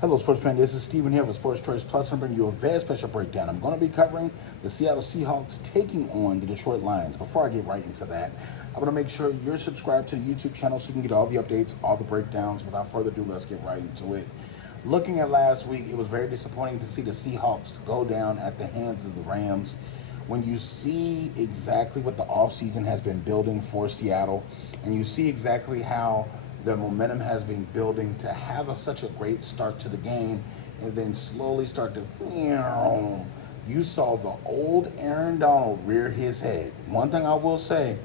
Hello, sports fan. This is Steven here with Sports Choice Plus. I'm bringing you a very special breakdown. I'm going to be covering the Seattle Seahawks taking on the Detroit Lions. Before I get right into that, I want to make sure you're subscribed to the YouTube channel so you can get all the updates, all the breakdowns. Without further ado, let's get right into it. Looking at last week, it was very disappointing to see the Seahawks go down at the hands of the Rams. When you see exactly what the offseason has been building for Seattle, and you see exactly how the momentum has been building to have such a great start to the game and then slowly start to, you saw the old Aaron Donald rear his head. One thing I will say,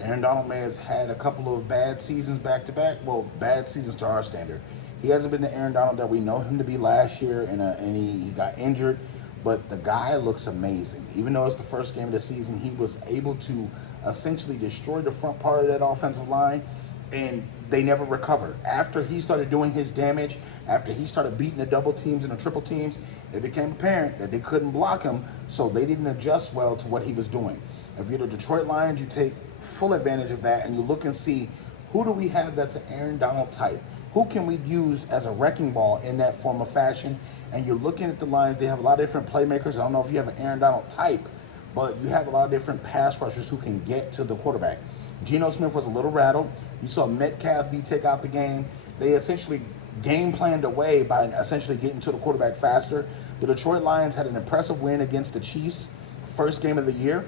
Aaron Donald may have had a couple of bad seasons back to back. Well, bad seasons to our standard. He hasn't been the Aaron Donald that we know him to be last year, and he got injured. But the guy looks amazing. Even though it's the first game of the season, he was able to essentially destroy the front part of that offensive line, and they never recovered. After he started doing his damage, after he started beating the double teams and the triple teams, it became apparent that they couldn't block him, so they didn't adjust well to what he was doing. If you're the Detroit Lions, you take full advantage of that, and you look and see, who do we have that's an Aaron Donald type? Who can we use as a wrecking ball in that form of fashion? And you're looking at the Lions, they have a lot of different playmakers. I don't know if you have an Aaron Donald type, but you have a lot of different pass rushers who can get to the quarterback. Geno Smith was a little rattled. You saw Metcalf take out the game. They essentially game planned away by essentially getting to the quarterback faster. The Detroit Lions had an impressive win against the Chiefs, first game of the year.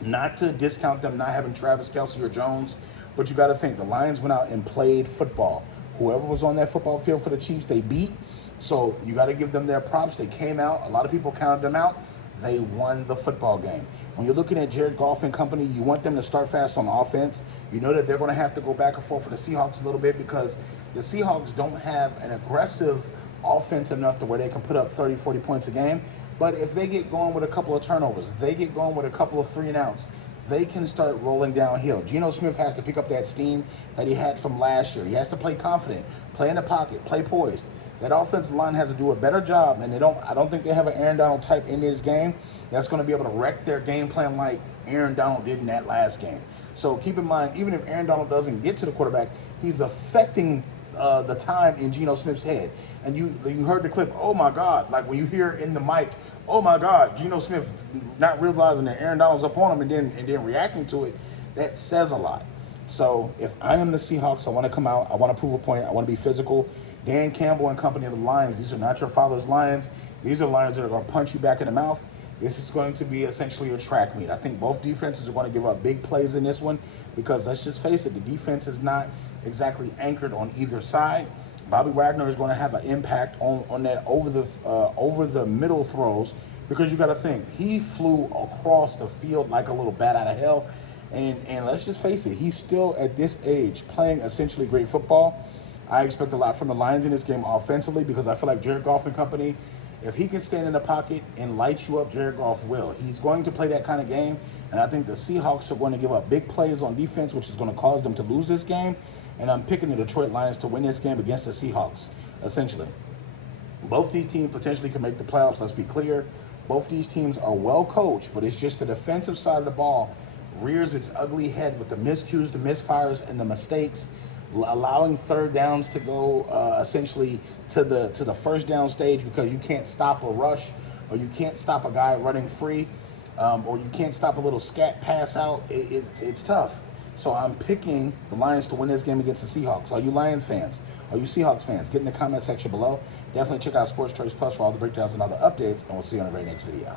Not to discount them not having Travis Kelce or Jones, but you got to think the Lions went out and played football. Whoever was on that football field for the Chiefs, they beat. So you got to give them their props. They came out. A lot of people counted them out. They won the football game. When you're looking at Jared Goff and company, you want them to start fast on offense. You know that they're going to have to go back and forth for the Seahawks a little bit because the Seahawks don't have an aggressive offense enough to where they can put up 30, 40 points a game. But if they get going with a couple of turnovers, if they get going with a couple of 3-and-outs, they can start rolling downhill. Geno Smith has to pick up that steam that he had from last year. He has to play confident, play in the pocket, play poised. That offensive line has to do a better job, and I don't think they have an Aaron Donald type in this game that's going to be able to wreck their game plan like Aaron Donald did in that last game. So keep in mind, even if Aaron Donald doesn't get to the quarterback, he's affecting the time in Geno Smith's head. And you heard the clip, oh my God, like when you hear in the mic, oh my God, Geno Smith not realizing that Aaron Donald's up on him and then reacting to it, that says a lot. So if I am the Seahawks, I want to come out, I want to prove a point, I want to be physical. Dan Campbell and company of the Lions, these are not your father's Lions. These are Lions that are going to punch you back in the mouth. This is going to be essentially a track meet. I think both defenses are going to give up big plays in this one because let's just face it, the defense is not exactly anchored on either side. Bobby Wagner is going to have an impact on that over the middle throws because you got to think he flew across the field like a little bat out of hell, and let's just face it, he's still at this age playing essentially great football. I expect a lot from the Lions in this game offensively because I feel like Jared Goff and company, if he can stand in the pocket and light you up, Jared Goff will. He's going to play that kind of game, and I think the Seahawks are going to give up big plays on defense, which is going to cause them to lose this game. And I'm picking the Detroit Lions to win this game against the Seahawks, essentially. Both these teams potentially can make the playoffs, let's be clear. Both these teams are well coached, but it's just the defensive side of the ball rears its ugly head with the miscues, the misfires, and the mistakes, allowing third downs to go essentially to the first down stage because you can't stop a rush or you can't stop a guy running free or you can't stop a little scat pass out. It's tough. So I'm picking the Lions to win this game against the Seahawks. Are you Lions fans? Are you Seahawks fans? Get in the comment section below. Definitely check out Sports Choice Plus for all the breakdowns and other updates, and we'll see you on the very next video.